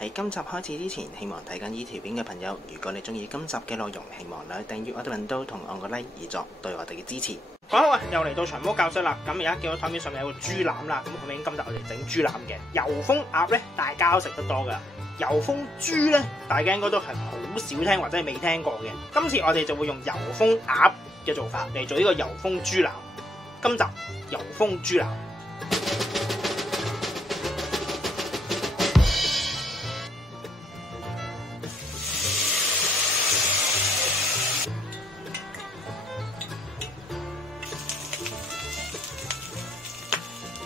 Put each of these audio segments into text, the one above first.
喺今集開始之前，希望睇緊呢條片嘅朋友，如果你中意今集嘅內容，希望你訂閱我哋頻道同按個 like 以作對我哋嘅支持。好啊，又嚟到長毛教室啦。咁而家見到台面上面有個豬腩啦，咁後面今集我哋整豬腩嘅油封鴨呢，大家都食得多噶。油封豬呢，大家應該都係好少聽或者係未聽過嘅。今次我哋就會用油封鴨嘅做法嚟做呢個油封豬腩。今集油封豬腩。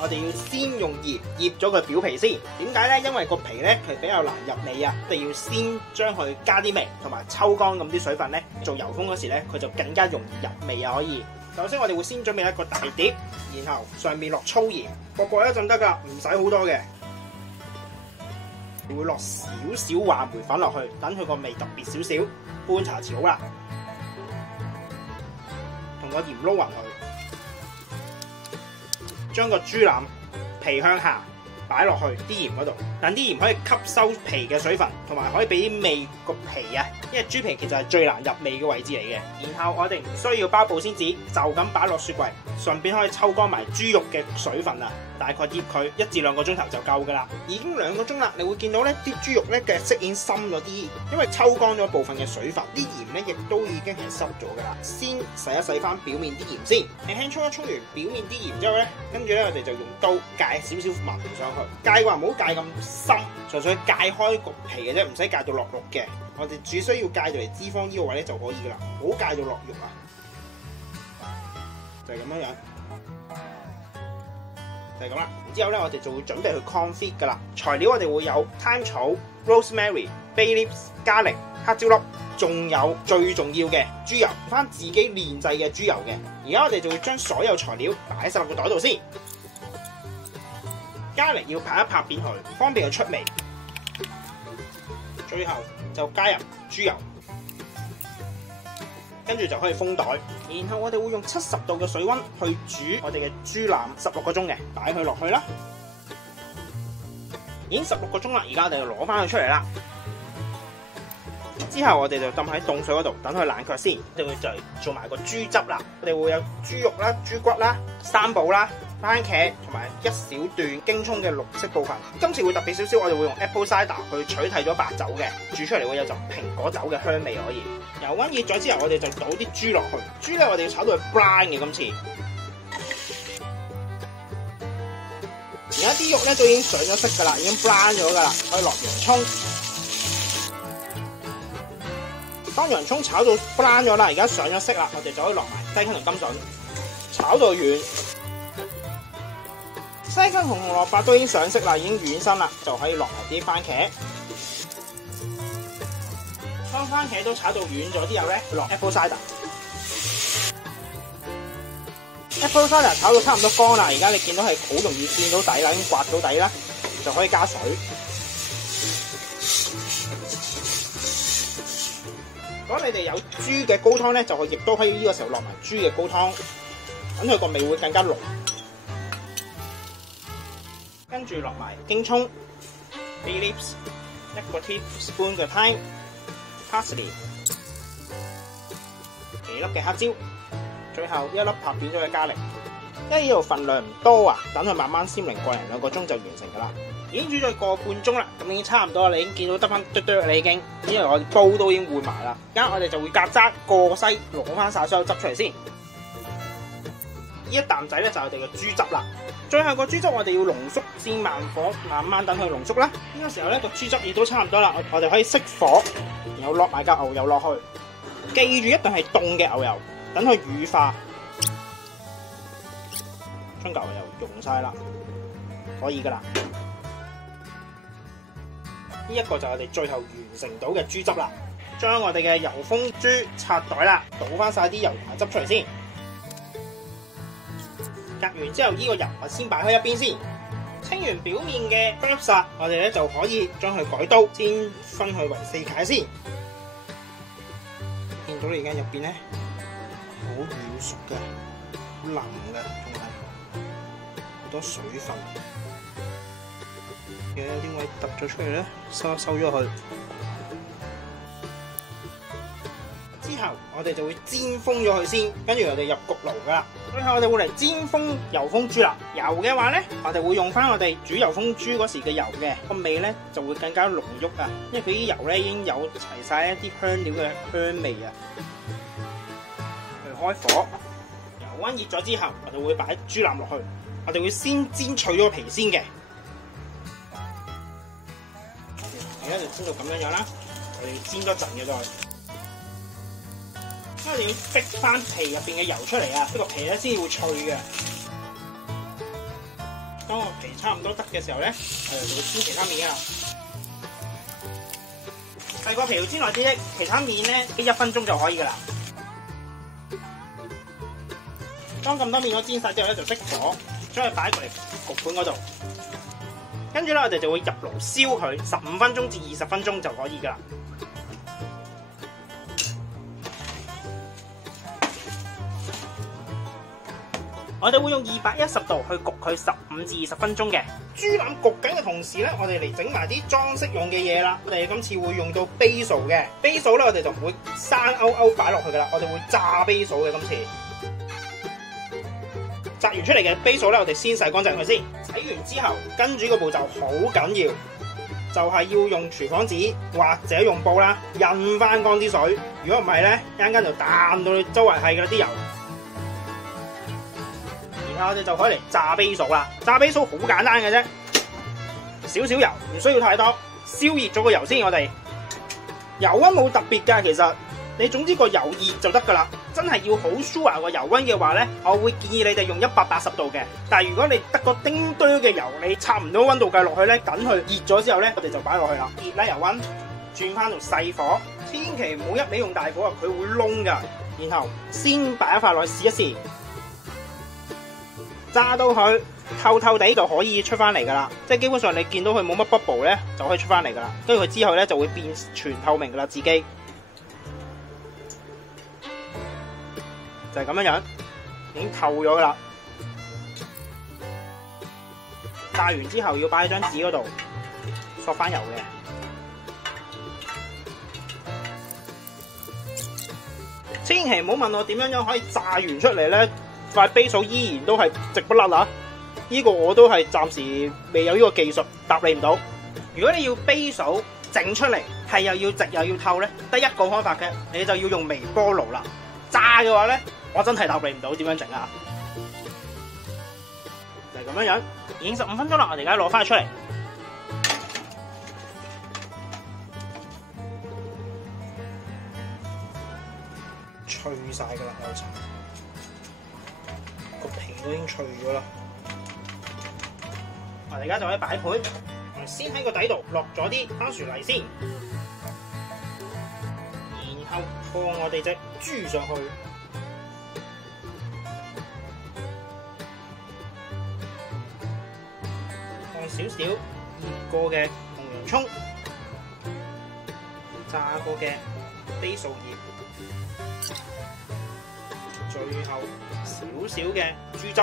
我哋要先用醃咗佢表皮先，點解呢？因為個皮呢，佢比較難入味啊，我哋要先將佢加啲味同埋抽乾咁啲水分呢，做油封嗰時呢，佢就更加容易入味啊！可以，首先我哋會先準備一個大碟，然後上面落粗鹽，過一陣得噶，唔使好多嘅，會落少少話梅粉落去，等佢個味特別少少，半茶匙好啦，同個鹽撈勻佢。將個豬腩皮向下擺落去啲鹽嗰度，等啲鹽可以吸收皮嘅水分，同埋可以俾啲味個皮啊，因為豬皮其實係最難入味嘅位置嚟嘅。然後我哋唔需要包保鮮紙，就咁擺落雪櫃，順便可以抽乾埋豬肉嘅水分啊。大概醃佢1至2個鐘頭就夠噶啦。已經2個鐘啦，你會見到呢啲豬肉呢嘅色已經深咗啲，因為抽乾咗部分嘅水分，啲鹽呢亦都已經係濕咗噶啦。先洗一洗翻表面啲鹽先，輕輕沖一沖完表面啲鹽之後呢，跟住呢我哋就用刀界少少麻條上去。界嘅話唔好界咁深，純粹界開個皮嘅啫，唔使界到落肉嘅。我哋只需要界到嚟脂肪呢個位呢就可以噶啦，唔好界到落肉啊。就係咁樣樣。就係咁啦，然之後咧，我哋就會準備去 confit 噶啦。材料我哋會有 thyme 草、rosemary、bay leaves、garlic、黑椒粒，仲有最重要嘅豬油，翻自己煉製嘅豬油嘅。而家我哋就會將所有材料擺晒落個袋度先。garlic要拍一拍扁佢，方便佢出味。最後就加入豬油。跟住就可以封袋，然後我哋會用70度嘅水溫去煮我哋嘅豬腩16個鐘嘅，擺佢落去啦。已經16個鐘啦，而家我哋就攞翻佢出嚟啦。之後我哋就浸喺凍水嗰度，等佢冷卻先。我哋就做埋個豬汁啦。我哋會有豬肉啦、豬骨啦、三寶啦、番茄同埋一小段京葱嘅綠色部分。今次會特別少少，我哋會用 apple cider 去取替咗白酒嘅，煮出嚟會有陣蘋果酒嘅香味可以。油溫熱咗之後，我哋就倒啲豬落去。豬咧，我哋要炒到佢 brown 嘅。今次而家啲肉咧都已經上咗色噶啦，已經 brown 咗噶啦，可以落洋葱。當洋葱炒到 brown 咗啦，而家上咗色啦，我哋就可以落埋西芹同甘筍，炒到軟。西芹同紅蘿蔔都已經上色啦，已經軟身啦，就可以落埋啲番茄。當番茄都炒到軟咗之後咧，落 apple cider。apple cider 炒到差唔多乾啦，而家你見到係好容易見到底啦，已經刮到底啦，就可以加水。如果你哋有豬嘅高湯咧，就亦都可以呢個時候落埋豬嘅高湯，等佢個味會更加濃。跟住落埋京葱、bay leaves、1個 teaspoon 嘅 thyme、parsley、幾粒嘅黑椒，最後1粒拍扁咗嘅garlic。因為呢度份量唔多啊，等佢慢慢鮮靈過2個鐘就完成噶啦。已經煮咗個半鐘啦，咁已經差唔多啦，你已經見到得翻嘟嘟啦，你已經，因為我煲都已經換埋啦。而家我哋就會夾渣過篩攞翻晒所有汁出嚟先。呢一啖仔咧就係我哋嘅豬汁啦。最後個豬汁我哋要濃縮至慢火，慢慢等佢濃縮啦。呢個時候咧個豬汁亦都差唔多啦，我哋可以熄火，然後落埋嚿牛油落去。記住一定係凍嘅牛油，等佢乳化。將嚿牛油溶晒啦，可以噶啦。呢一個就係我哋最後完成到嘅豬汁啦。將我哋嘅油封豬拆袋啦，倒翻晒啲油同埋汁出嚟先。隔完之後，呢個油我先擺開一邊先。清完表面嘅 herbs， 我哋咧就可以將佢改刀，先分佢為4塊先。見到你而家入邊咧好軟熟嘅，好腍嘅，仲係好多水分。有啲位凸咗出嚟咧，收咗佢。之後我哋就會煎封咗佢先，跟住我哋入焗爐噶啦。最後我哋會嚟煎封油封豬啦。油嘅話咧，我哋會用翻我哋煮油封豬嗰時嘅油嘅，個味咧就會更加濃郁啊。因為佢啲油咧已經有齊晒一啲香料嘅香味啊。去開火，油溫熱咗之後，我哋會擺豬腩落去。我哋會先煎脆咗個皮先嘅。而家就煎到咁樣樣啦，我哋要煎多陣嘅再。因為你要逼翻皮入邊嘅油出嚟啊，呢個皮咧先會脆嘅。當個皮差唔多得嘅時候咧，我哋就會煎其他面啊。細個皮要煎耐啲，其他面咧1分鐘就可以噶啦。當咁多面都煎晒之後咧，就熄火，將佢擺過嚟焗盤嗰度。跟住咧，我哋就會入爐燒佢15分鐘至20分鐘就可以噶啦。我哋會用210度去焗佢15至20分鐘嘅。豬腩焗緊嘅同時咧，我哋嚟整埋啲裝飾用嘅嘢啦。我哋今次會用到 basil 嘅 basil 咧，我哋就唔會生勾擺落去噶啦，我哋會炸 basil 嘅。今次炸完出嚟嘅 basil 咧，我哋先洗乾淨佢先。洗完之後，跟住個步驟好緊要，就係要用廚房紙或者用布啦，印翻乾啲水。如果唔係咧，一陣間就彈到你周圍係噶啦啲油。然後我哋就可以嚟炸 basil啦。炸 basil好簡單嘅啫，少少油，唔需要太多。燒熱咗個油先，我哋油溫冇特別㗎，其實你總之個油熱就得㗎啦。真係要好 sure 個油溫嘅話咧，我會建議你哋用180度嘅。但係如果你得個丁堆嘅油，你插唔到溫度計落去咧，等佢熱咗之後咧，我哋就擺落去啦。熱啦油溫，轉翻到細火，千祈唔好一味用大火啊，佢會燶㗎。然後先擺一塊落去試一試。炸到佢透透地就可以出翻嚟噶啦，即係基本上你見到佢冇乜 bubble 咧，就可以出翻嚟噶啦。跟住佢之後咧就會變全透明噶啦，自己就係咁樣樣，已經透咗噶啦。炸完之後要擺喺張紙嗰度索翻油嘅。千祈唔好問我點樣可以炸完出嚟咧。塊 basil 依然都係直不甩啊！呢個我都係暫時未有呢個技術，答你唔到。如果你要 basil 整出嚟係又要直又要透咧，得一個方法嘅，你就要用微波爐啦。炸嘅話咧，我真係答你唔到點樣整啊！就係咁樣樣，已經15分鐘啦，我哋而家攞翻出嚟，脆晒噶啦，有層。個皮都已經脆咗啦，我哋而家就可以擺盤。我哋先喺個底度落咗啲番薯泥先，然後放我哋隻豬上去，放少少熱過嘅紅洋葱，炸過嘅 basil葉，最後少少嘅豬汁，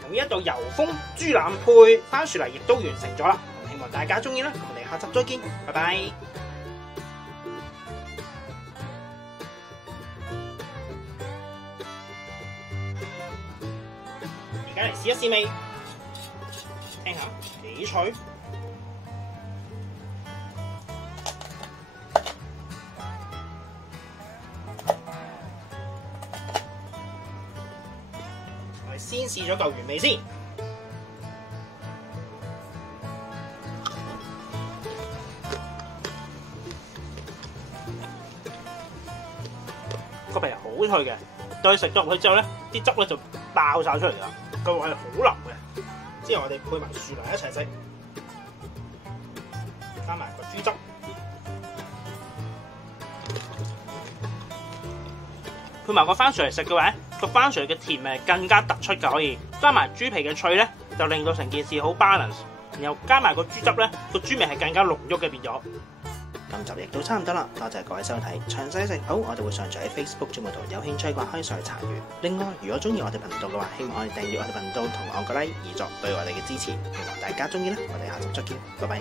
同一道油封豬腩配番薯泥亦都完成咗啦。希望大家中意啦，我哋下集再見，拜拜。而家嚟試一試味，聽下幾脆。先試咗嚿原味先，個皮係好脆嘅，到你食咗入去之後咧，啲汁咧就爆晒出嚟啦，個胃係好腍嘅。之後我哋配埋薯泥一齊食，加埋個豬汁，配埋個番薯嚟食嘅話，個番薯嘅甜味更加突出嘅，可以加埋豬皮嘅脆咧，就令到成件事好 balance。然後加埋個豬汁咧，個豬味係更加濃郁嘅變咗。今集亦都差唔多啦，多謝各位收睇，詳細食譜我哋會上載喺 Facebook 專頁度，有興趣嘅話可以上去查閱。另外，如果中意我哋頻道嘅話，希望可以訂閱我哋頻道同我個 like，以作對我哋嘅支持。希望大家中意啦，我哋下集再見，拜拜。